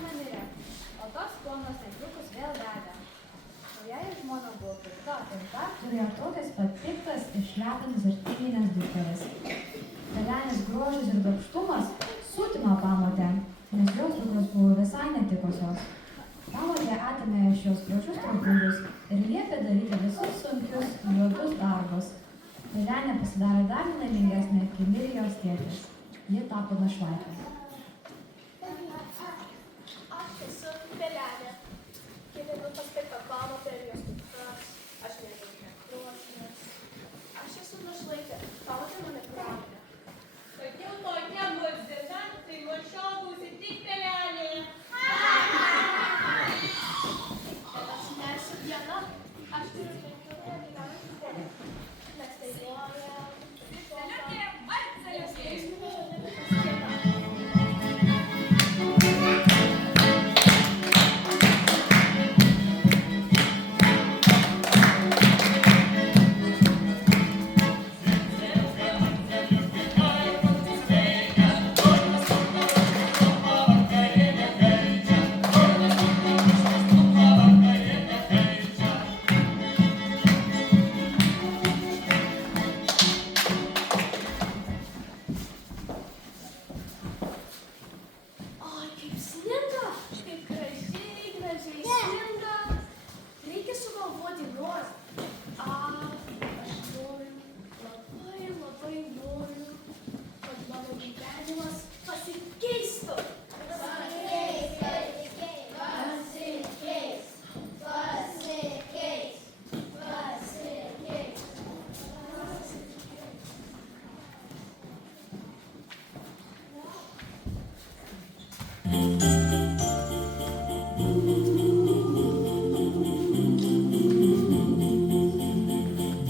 žmona mirė, o tos ponos netrukus vėl vedė. Naujoji žmona buvo pikta ir dar turėjo tokias patiktas išlepinas ir tinginės dukteris. Pelenės grožis ir darbštumas sutino pamotę, nes jos dukros buvo visai netikusios. Pamotė atėmė iš jos gražius drabužius ir liepė daryti visus sunkius juodus darbus. Pelenė pasidarė dar nelaimingesnė, kai mirė jos tėtis. Ji tapo našlaitė. Aš esu Pelenė. Gyvenu pas taip pamotę ir jos dukras. Aš nereikia krosnės. Aš esu našlaitė. Pamotė mane praminė. Kad jau tokia bus diena, tai nuo šiol būsi tik Pelenė. Bet aš nesu viena. Aš turiu rinkiukę gyvenantį žmonę. Mes dainuojam. Seliukė, Marceliukė.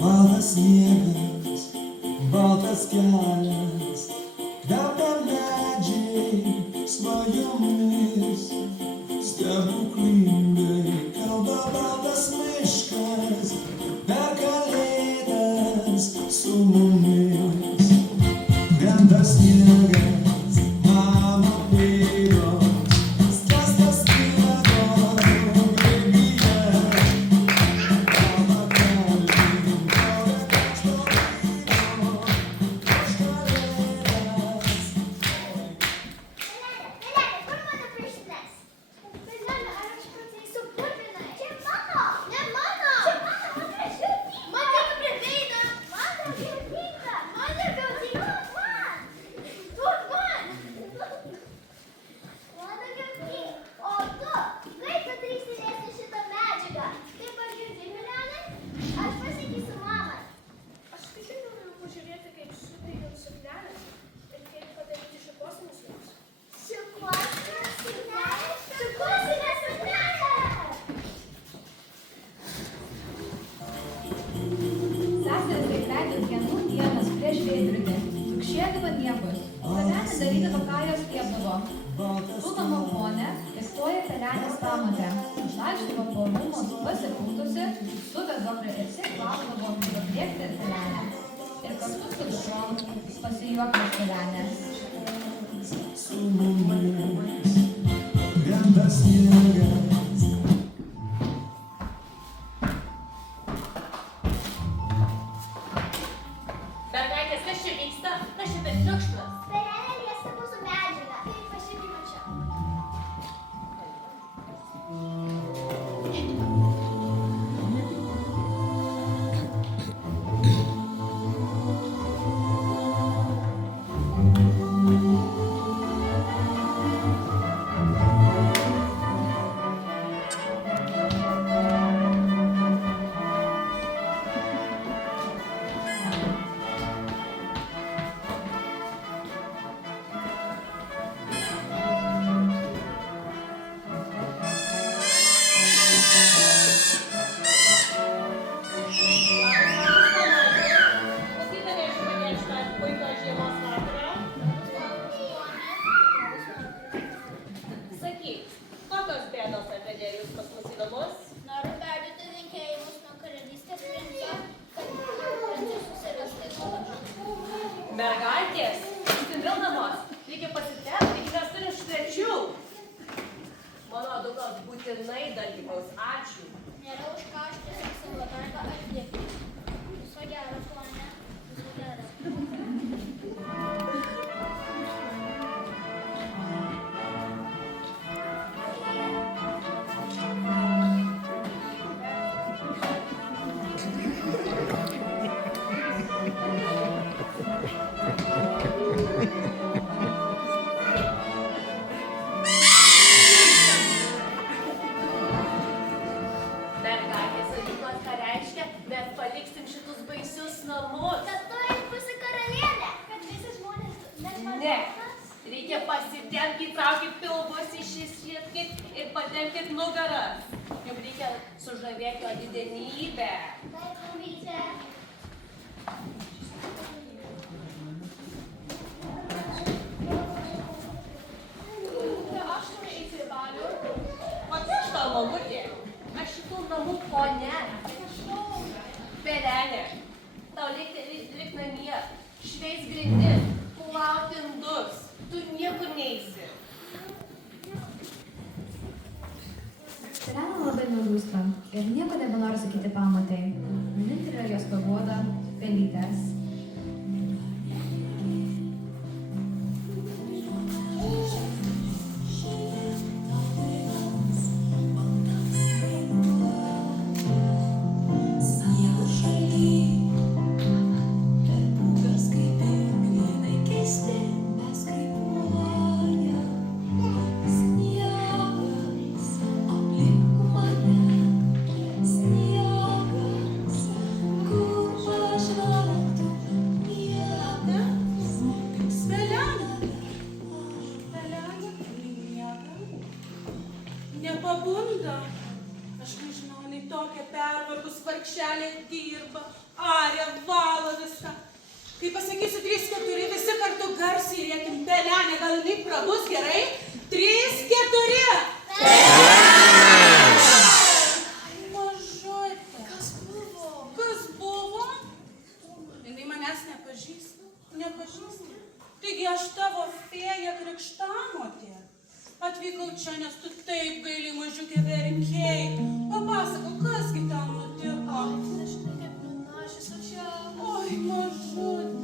Baltas sniegas, baltas kelias, kvepia medžiai svajomis, stebuklingai kalba baltas miškas, per kalėdas su mumis. Krenta sniegas, mano pėdos, skęsta sniego glėbyje. Darydavo, ką jos liepdavo. Tūdama ponė, įstoja Pelenės pamotė, vaikšdavo po rūmus pasipūtusi, suvedavo ir tik klausdavo paplėkti Pelenę. Ir kartu su dukrom pasijuokė iš Pelenės. Mergaitės, kas čia vyksta? Kas čia per triukšmas? Pelenė liesta mūsų medžiagą. Taip, aš irgi mačiau. baisius namus. Bet tu eik būsi karalienė, kad visi žmonės Ne, reikia pasitempti, įtraukti pilvus į šį šitkit ir patempti nugaras. Juk reikia sužavėti jo didenybę. Taip, mamytė. Aš noriu eiti į balių. Aš tau, mamutė, aš šitų namų ponia. Pelenė, tau lik namie, šveis grindis, plauti indus, tu niekur neisi. Selena labai nuliūsta ir nieko nebenori sakyti pamatai. Vienintelė jos paguoda - pelytės. Nepabunda. Aš nežinau, jinai tokia pervargus, vargšelė dirba, aria, valo viską. Kai pasakysiu 3-4, visi kartu garsiai rėkim, Pelenė, gal jinai prabus gerai? 3-4. Mažutė. Kas buvo? Kas buvo? Jinai manęs nepažįsta. Nepažįsta. Taigi aš tavo fėja krikštamotė. Atvykau čia, nes tu taip gaili mažiukė verkėjai. Papasakok, kasgi tau nutiko? Nežinai, kaip liūdna, aš esu čia. Oi, mažutė.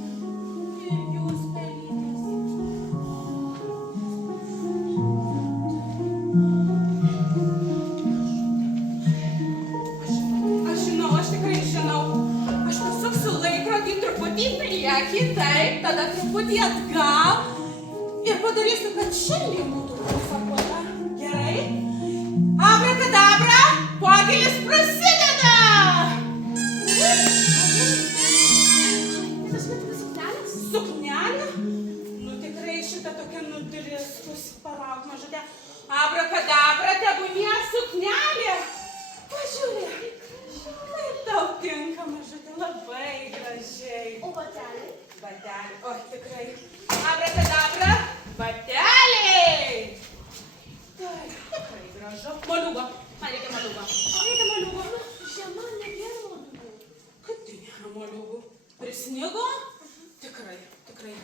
Ir jūs, pelytės. Aš žinau, aš tikrai žinau. Aš pasuksiu laikrodį truputį į priekį, taip, tada truputį atgal. Ir padarysiu, kad šiandien būtų pasakuota. Gerai? Abrakadabra, pokylis prasideda! Tas lietuvis suknelis? Suknelė? Nu tikrai šitą tokia nudriskus. Palauk, mažutė. Abrakadabra, tebūnie suknelė. Pažiūrėk. Kaip tau tinka, mažutė, labai gražiai. O bateliai? Bateliai, oi, tikrai. Abrakadabra, bateliai! Taip, tikrai gražu. Moliūgo, man reikia moliūgo. Reikia moliūgo. Žiema nebėra moliūgų. Kaip tai nėra moliūgų? Prisnigo? Tikrai, tikrai.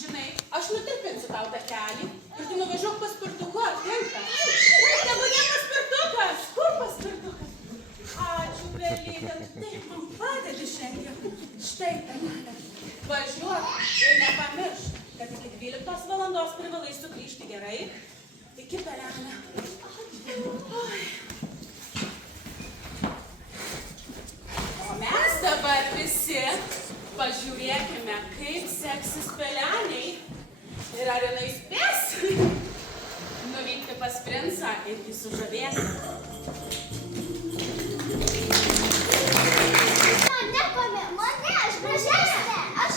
Žinai, aš nutirpinsiu tau tą kelį ir tu nuvažiuok paspirtuku, ar tinka? Taip, tebūnie paspirtukas. Kur paspirtukas? Ačiū, Pelytė, tu taip man padedi šiandien. Štai, Pelelė, važiuok ir nepamiršk, kad iki 12 valandos privalai sugrįžti, gerai? Iki, Pelelė. O mes dabar visi pažiūrėkime, kaip seksis Pelenei ir ar jinai spės nuvykti pas princą ir jį sužavėti. Mane, aš gražesnė. Aš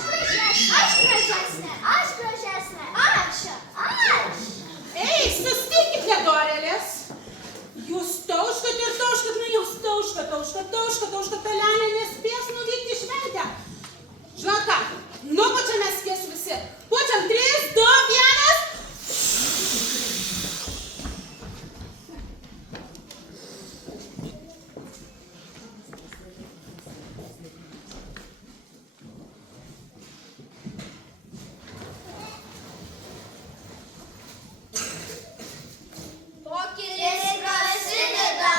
gražesnė. Ei, sustikit, nedorėlės. Jūs tauškat ir tauškat, nu jūs tauškat, Pelenė nespės nuvykti į šventę. Žinot ką, nupučiame skės visi. Pučiam 3, 2, 1. Pokylis prasideda.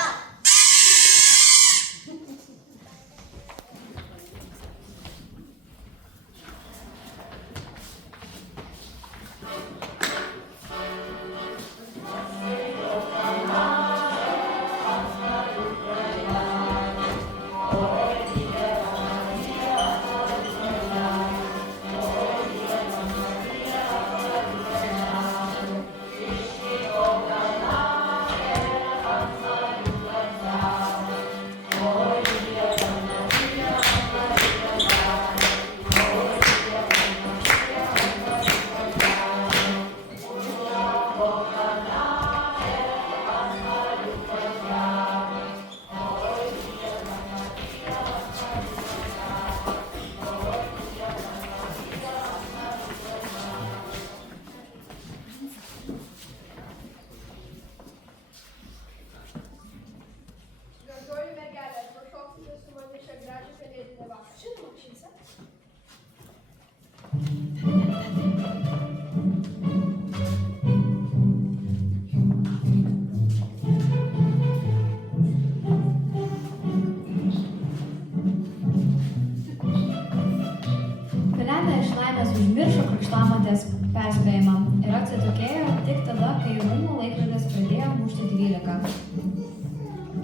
krikštamotės perspėjimą ir atsitikėjo tik tada, kai rūmų laikrodis pradėjo mušti 12.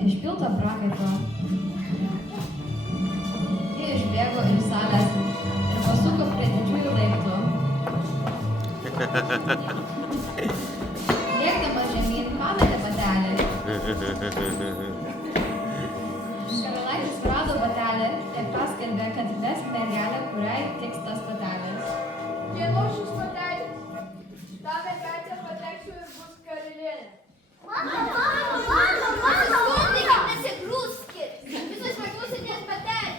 Išpilta prakaito. Ji išbėgo iš salės ir pasuko prie didžiųjų laiptų. Lėkdamas žemyn, pametė batelį. Karalaitis rado batelį ir paskelbė, kad ves mergelę, kuriai tiks tas batelis. Kieno šis patelis? Ta mergaitė pateksiu ir bus karalienė. Mama! Skundykit, nesigrūskit! Visus metus sėdės patelis.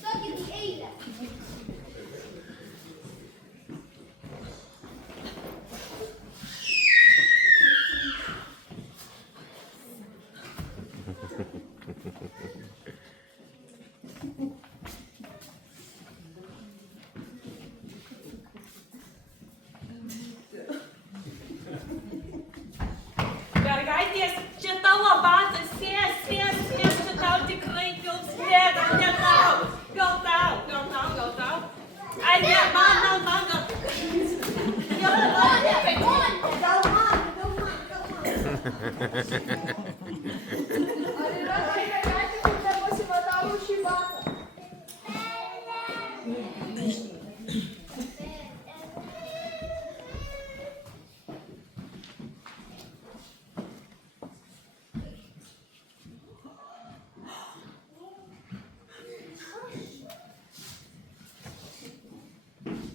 Stokit į eilę. Mergaitės, čia tavo batas, sės, čia tau tikrai kils sniegą, ne tau. Gal tau. Ai, ne, man, gal. Ar yra tai mergaitė, kur nepasimatavo šį batą?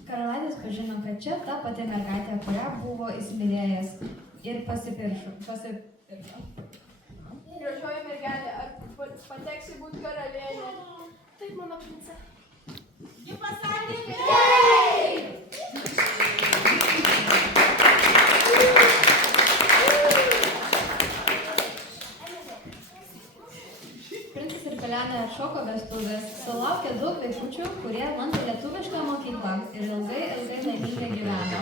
Karalaitis pažino, kad čia ta pati mergaitė, kurią buvo įsimylėjęs ir pasipiršo. Gražioji mergelė, ar pateksi būt karalienė? Taip, mano prince. Ji pasakė, Princas ir pelenė atšoko vestuvės, sulaukė daug vaikučių, kurie lankė lietuvišką mokyklą ir ilgai laimingai gyveno.